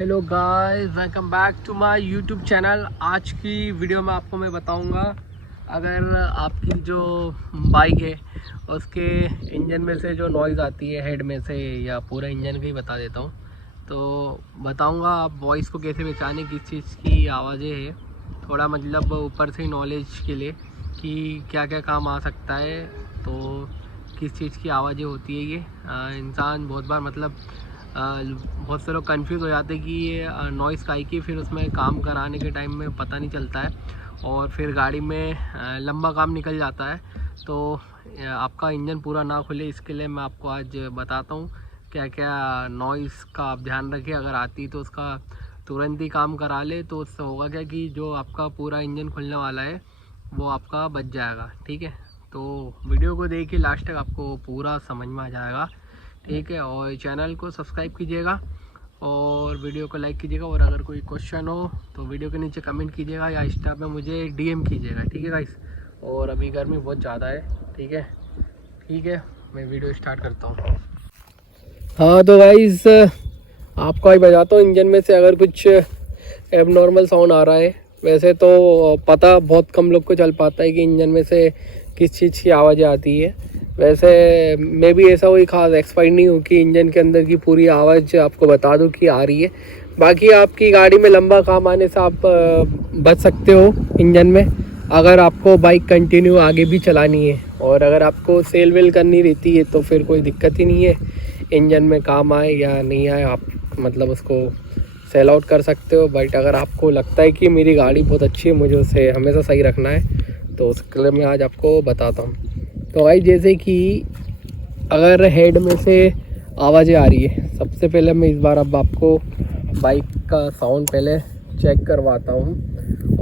Hello guys, welcome back to my YouTube channel. आज की video में आपको मैं बताऊंगा, अगर आपकी जो बाइक है उसके इंजन में से जो नॉइज़ आती है हेड में से, या पूरा इंजन का ही बता देता हूं। तो बताऊंगा आप वॉइस को कैसे बचाने, किस चीज़ की आवाज़ें है, थोड़ा मतलब ऊपर से नॉलेज के लिए कि क्या क्या काम आ सकता है। तो किस चीज़ की आवाज़ें होती है ये इंसान बहुत बार मतलब बहुत से लोग कंफ्यूज हो जाते हैं कि ये नॉइज़ काहे की, फिर उसमें काम कराने के टाइम में पता नहीं चलता है और फिर गाड़ी में लंबा काम निकल जाता है। तो आपका इंजन पूरा ना खुले, इसके लिए मैं आपको आज बताता हूँ क्या क्या नॉइज़ का आप ध्यान रखें। अगर आती तो उसका तुरंत ही काम करा ले, तो उससे होगा क्या कि जो आपका पूरा इंजन खुलने वाला है वो आपका बच जाएगा। ठीक है, तो वीडियो को देखिए लास्ट तक, आपको पूरा समझ में आ जाएगा। ठीक है, और चैनल को सब्सक्राइब कीजिएगा और वीडियो को लाइक कीजिएगा। और अगर कोई क्वेश्चन हो तो वीडियो के नीचे कमेंट कीजिएगा या इंस्टा पे मुझे डीएम कीजिएगा। ठीक है गाइस, और अभी गर्मी बहुत ज़्यादा है। ठीक है, मैं वीडियो स्टार्ट करता हूँ। हाँ तो गाइस, आपको ही बजाता हूँ, इंजन में से अगर कुछ एबनॉर्मल साउंड आ रहा है, वैसे तो पता बहुत कम लोग को चल पाता है कि इंजन में से किस चीज़ की आवाज़ें आती है। वैसे मैं भी ऐसा कोई ख़ास एक्सपर्ट नहीं हूँ कि इंजन के अंदर की पूरी आवाज़ आपको बता दूँ कि आ रही है। बाकी आपकी गाड़ी में लंबा काम आने से आप बच सकते हो इंजन में, अगर आपको बाइक कंटिन्यू आगे भी चलानी है। और अगर आपको सेल वेल करनी रहती है तो फिर कोई दिक्कत ही नहीं है, इंजन में काम आए या नहीं आए आप मतलब उसको सेल आउट कर सकते हो। बट अगर आपको लगता है कि मेरी गाड़ी बहुत अच्छी है, मुझे उसे हमेशा सही रखना है, तो उसके लिए मैं आज आपको बताता हूँ। तो भाई जैसे कि अगर हेड में से आवाज़ें आ रही है, सबसे पहले मैं इस बार अब आपको बाइक का साउंड पहले चेक करवाता हूँ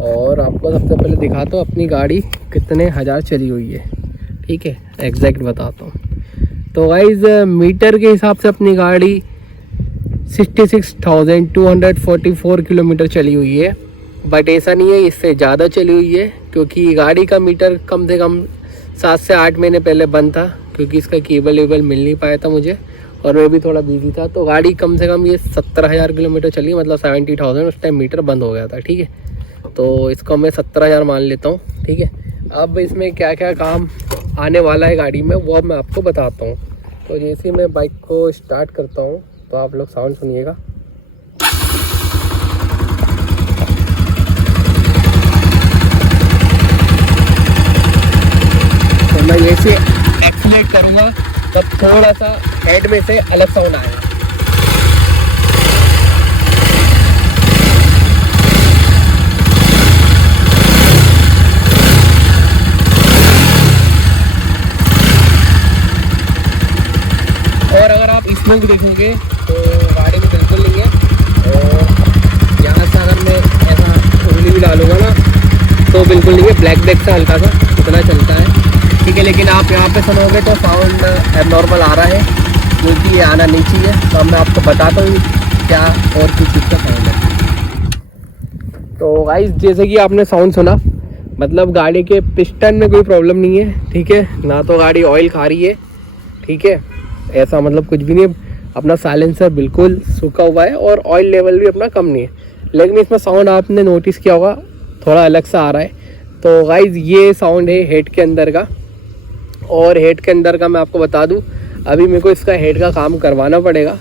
और आपको सबसे पहले दिखाता हूँ अपनी गाड़ी कितने हज़ार चली हुई है। ठीक है, एग्जैक्ट बताता हूँ। तो गाइस मीटर के हिसाब से अपनी गाड़ी 66,244 किलोमीटर चली हुई है। बट ऐसा नहीं है, इससे ज़्यादा चली हुई है, क्योंकि गाड़ी का मीटर कम से कम 7 से 8 महीने पहले बंद था, क्योंकि इसका केबल वेबल मिल नहीं पाया था मुझे और मैं भी थोड़ा बिजी था। तो गाड़ी कम से कम ये 17,000 किलोमीटर चली, मतलब 70,000 उस टाइम मीटर बंद हो गया था। ठीक है, तो इसको मैं 17,000 मान लेता हूँ। ठीक है, अब इसमें क्या क्या काम आने वाला है गाड़ी में वो अब मैं आपको बताता हूँ। तो जैसे मैं बाइक को स्टार्ट करता हूँ तो आप लोग साउंड सुनिएगा। तो मैं जैसे एक्सीलेरेट करूँगा तो थोड़ा सा हेड में से अलग साउंड आएगा। और अगर आप स्मोक देखेंगे तो गाड़ी में बिल्कुल नहीं है। और यहाँ से अगर मैं ऐसा उंगली भी डालूंगा ना तो बिल्कुल नहीं है, ब्लैक ब्लैक से हल्का सा इतना चलता है। ठीक है, लेकिन आप यहाँ पे सुनोगे तो साउंड एबनॉर्मल आ रहा है, क्योंकि ये आना नहीं चाहिए। तो मैं आपको बताता हूँ क्या और किस चीज़ का साउंड है। तो गाइस जैसे कि आपने साउंड सुना, मतलब गाड़ी के पिस्टन में कोई प्रॉब्लम नहीं है। ठीक है, ना तो गाड़ी ऑयल खा रही है। ठीक है, ऐसा मतलब कुछ भी नहीं है, अपना साइलेंसर बिल्कुल सूखा हुआ है और ऑयल लेवल भी अपना कम नहीं है। लेकिन इसमें साउंड आपने नोटिस किया होगा थोड़ा अलग सा आ रहा है। तो गाइस ये साउंड है हेड के अंदर का, और हेड के अंदर का मैं आपको बता दूं, अभी मेरे को इसका हेड का काम करवाना पड़ेगा।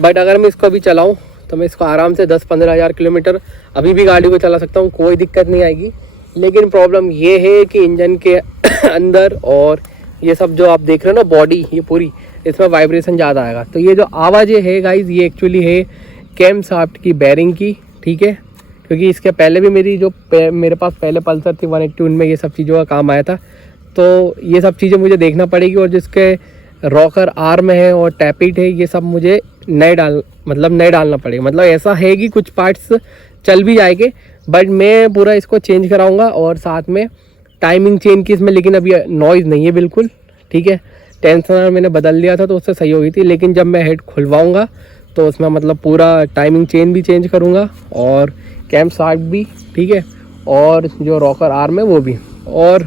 बट अगर मैं इसको अभी चलाऊँ तो मैं इसको आराम से 10-15 हज़ार किलोमीटर अभी भी गाड़ी को चला सकता हूँ, कोई दिक्कत नहीं आएगी। लेकिन प्रॉब्लम ये है कि इंजन के अंदर और ये सब जो आप देख रहे हो ना, बॉडी ये पूरी, इसमें वाइब्रेशन ज़्यादा आएगा। तो ये जो आवाज़ें है गाइस, ये एक्चुअली है कैम शाफ्ट की बेरिंग की। ठीक है, क्योंकि इसके पहले भी मेरे पास पहले पल्सर थी 180, उनमें ये सब चीज़ों का काम आया था। तो ये सब चीज़ें मुझे देखना पड़ेगी, और जिसके रॉकर आर्म है और टैपिट है, ये सब मुझे नए डालना पड़ेगा। मतलब ऐसा है कि कुछ पार्ट्स चल भी जाएंगे, बट मैं पूरा इसको चेंज कराऊँगा। और साथ में टाइमिंग चेंज की इसमें, लेकिन अभी नॉइज़ नहीं है बिल्कुल। ठीक है, टेंशनर मैंने बदल दिया था तो उससे सही हो गई थी, लेकिन जब मैं हेड खुलवाऊंगा तो उसमें मतलब पूरा टाइमिंग चेन भी चेंज करूंगा और कैम शाफ्ट भी। ठीक है, और जो रॉकर आर्म है वो भी। और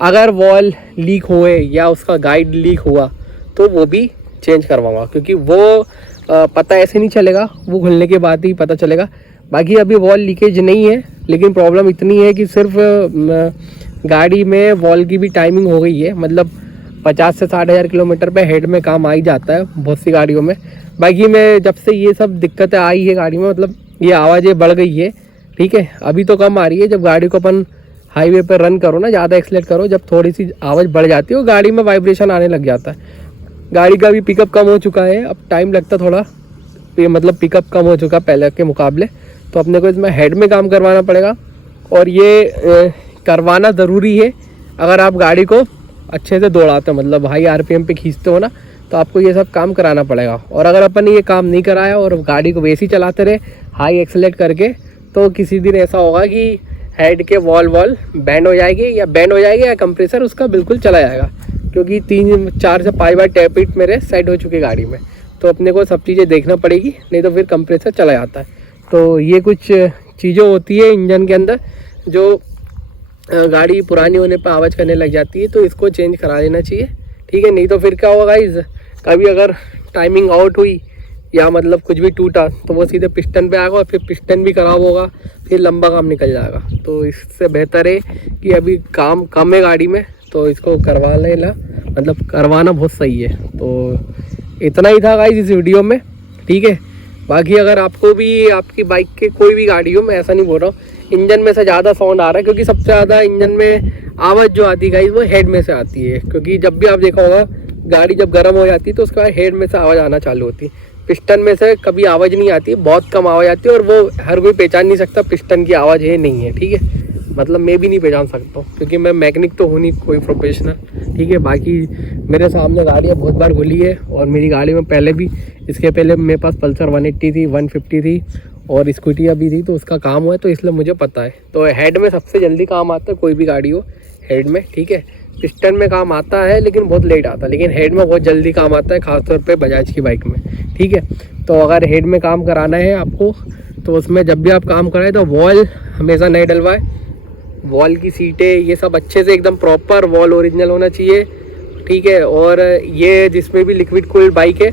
अगर वॉल लीक हुए या उसका गाइड लीक हुआ तो वो भी चेंज करवाऊंगा, क्योंकि वो पता ऐसे नहीं चलेगा, वो खुलने के बाद ही पता चलेगा। बाकी अभी वॉल लीकेज नहीं है, लेकिन प्रॉब्लम इतनी है कि सिर्फ गाड़ी में वॉल की भी टाइमिंग हो गई है, मतलब 50 से 60,000 किलोमीटर पे हेड में काम आ ही जाता है बहुत सी गाड़ियों में। बाकी मैं जब से ये सब दिक्कतें आई है गाड़ी में, मतलब ये आवाज़ें बढ़ गई है, ठीक है। अभी तो कम आ रही है, जब गाड़ी को अपन हाईवे पर रन करो ना, ज़्यादा एक्सीलेट करो, जब थोड़ी सी आवाज़ बढ़ जाती है और गाड़ी में वाइब्रेशन आने लग जाता है। गाड़ी का भी पिकअप कम हो चुका है, अब टाइम लगता थोड़ा, ये मतलब पिकअप कम हो चुका पहले के मुकाबले, तो अपने को इसमें हेड में काम करवाना पड़ेगा। और ये करवाना ज़रूरी है अगर आप गाड़ी को अच्छे से दौड़ाते हो, मतलब हाई आरपीएम पे खींचते हो ना, तो आपको ये सब काम कराना पड़ेगा। और अगर अपन ने ये काम नहीं कराया और गाड़ी को वैसे ही चलाते रहे हाई एक्सेलेरेट करके, तो किसी दिन ऐसा होगा कि हेड के वॉल बैंड हो जाएगी या कंप्रेसर उसका बिल्कुल चला जाएगा, क्योंकि 3-4 से 5 बार टैप इट मेरे सेट हो चुके गाड़ी में। तो अपने को सब चीज़ें देखना पड़ेगी, नहीं तो फिर कंप्रेसर चला जाता है। तो ये कुछ चीज़ें होती है इंजन के अंदर जो गाड़ी पुरानी होने पर आवाज़ करने लग जाती है, तो इसको चेंज करा लेना चाहिए, ठीक है। नहीं तो फिर क्या होगा गाइस, कभी अगर टाइमिंग आउट हुई या मतलब कुछ भी टूटा तो वो सीधे पिस्टन पे आएगा और फिर पिस्टन भी ख़राब होगा, फिर लंबा काम निकल जाएगा। तो इससे बेहतर है कि अभी काम कम है गाड़ी में, तो इसको करवा लेना, मतलब करवाना बहुत सही है। तो इतना ही था गाइस इस वीडियो में, ठीक है। बाकी अगर आपको भी आपकी बाइक के कोई भी गाड़ी हो, मैं ऐसा नहीं बोल रहा हूँ इंजन में से ज़्यादा साउंड आ रहा है, क्योंकि सबसे ज़्यादा इंजन में आवाज़ जो आती है गाइस वो हेड में से आती है। क्योंकि जब भी आप देखा होगा गाड़ी जब गर्म हो जाती है तो उसके बाद हेड में से आवाज़ आना चालू होती है, पिस्टन में से कभी आवाज़ नहीं आती, बहुत कम आवाज़ आती है। और वो हर कोई पहचान नहीं सकता पिस्टन की आवाज़ है नहीं है, ठीक है। मतलब मैं भी नहीं पहचान सकता हूँ, क्योंकि मैं मैकेनिक तो हूँ नहीं कोई प्रोफेशनल, ठीक है। बाकी मेरे सामने गाड़ियाँ बहुत बार खुली है, और मेरी गाड़ी में पहले भी, इसके पहले मेरे पास पल्सर 180 थी, 150 थी और स्कूटियाँ भी थी, तो उसका काम हुआ है, तो इसलिए मुझे पता है। तो हेड में सबसे जल्दी काम आता है, कोई भी गाड़ी हो हेड में, ठीक है। पिस्टन में काम आता है लेकिन बहुत लेट आता है, लेकिन हेड में बहुत जल्दी काम आता है, खासतौर पे बजाज की बाइक में, ठीक है। तो अगर हेड में काम कराना है आपको, तो उसमें जब भी आप काम कराएं तो वॉल हमेशा नहीं डलवाएं, वॉल की सीटें ये सब अच्छे से एकदम प्रॉपर वॉल ओरिजिनल होना चाहिए, ठीक है। और ये जिसमें भी लिक्विड कूल्ड बाइक है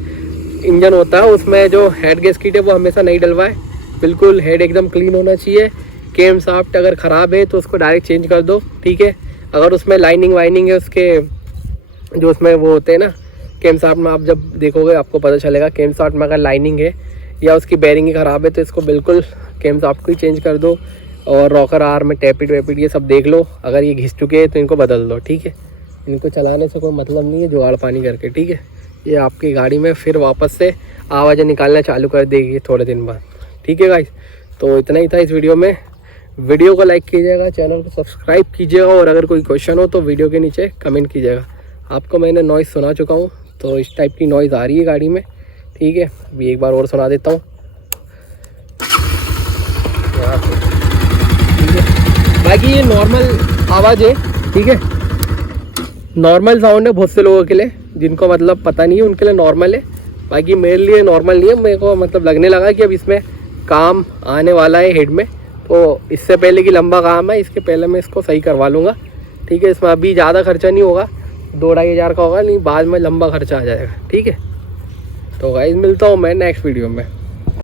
इंजन होता है, उसमें जो हेड गैस्केट है वो हमेशा नहीं डलवाएं, बिल्कुल हेड एकदम क्लीन होना चाहिए। केम शाफ्ट अगर ख़राब है तो उसको डायरेक्ट चेंज कर दो, ठीक है। अगर उसमें लाइनिंग वाइनिंग है उसके जो उसमें वो होते हैं ना केम शाफ्ट में, आप जब देखोगे आपको पता चलेगा केम शाफ्ट में अगर लाइनिंग है या उसकी बेरिंग ही ख़राब है, तो इसको बिल्कुल केम शाफ्ट को ही चेंज कर दो। और रॉकर आर में टैपिट वैपिट ये सब देख लो, अगर ये घिस चुके हैं तो इनको बदल दो, ठीक है। इनको चलाने से कोई मतलब नहीं है जुगाड़ पानी करके, ठीक है। ये आपकी गाड़ी में फिर वापस से आवाज़ें निकालना चालू कर देगी थोड़े दिन बाद, ठीक है गाइस। तो इतना ही था इस वीडियो में। वीडियो को लाइक कीजिएगा, चैनल को सब्सक्राइब कीजिएगा, और अगर कोई क्वेश्चन हो तो वीडियो के नीचे कमेंट कीजिएगा। आपको मैंने नॉइज़ सुना चुका हूँ, तो इस टाइप की नॉइज़ आ रही है गाड़ी में, ठीक है। अभी एक बार और सुना देता हूँ, ठीक है। बाकी ये नॉर्मल आवाज़ है, ठीक है, नॉर्मल साउंड है बहुत से लोगों के लिए, जिनको मतलब पता नहीं है उनके लिए नॉर्मल है। बाकी मेरे लिए नॉर्मल नहीं है, मेरे को मतलब लगने लगा कि अब इसमें काम आने वाला है हेड में, तो इससे पहले कि लंबा काम है इसके पहले मैं इसको सही करवा लूँगा, ठीक है। इसमें अभी ज़्यादा खर्चा नहीं होगा, 2-2.5 हज़ार का होगा, नहीं बाद में लंबा खर्चा आ जाएगा, ठीक है। तो गाइस मिलता हूँ मैं नेक्स्ट वीडियो में।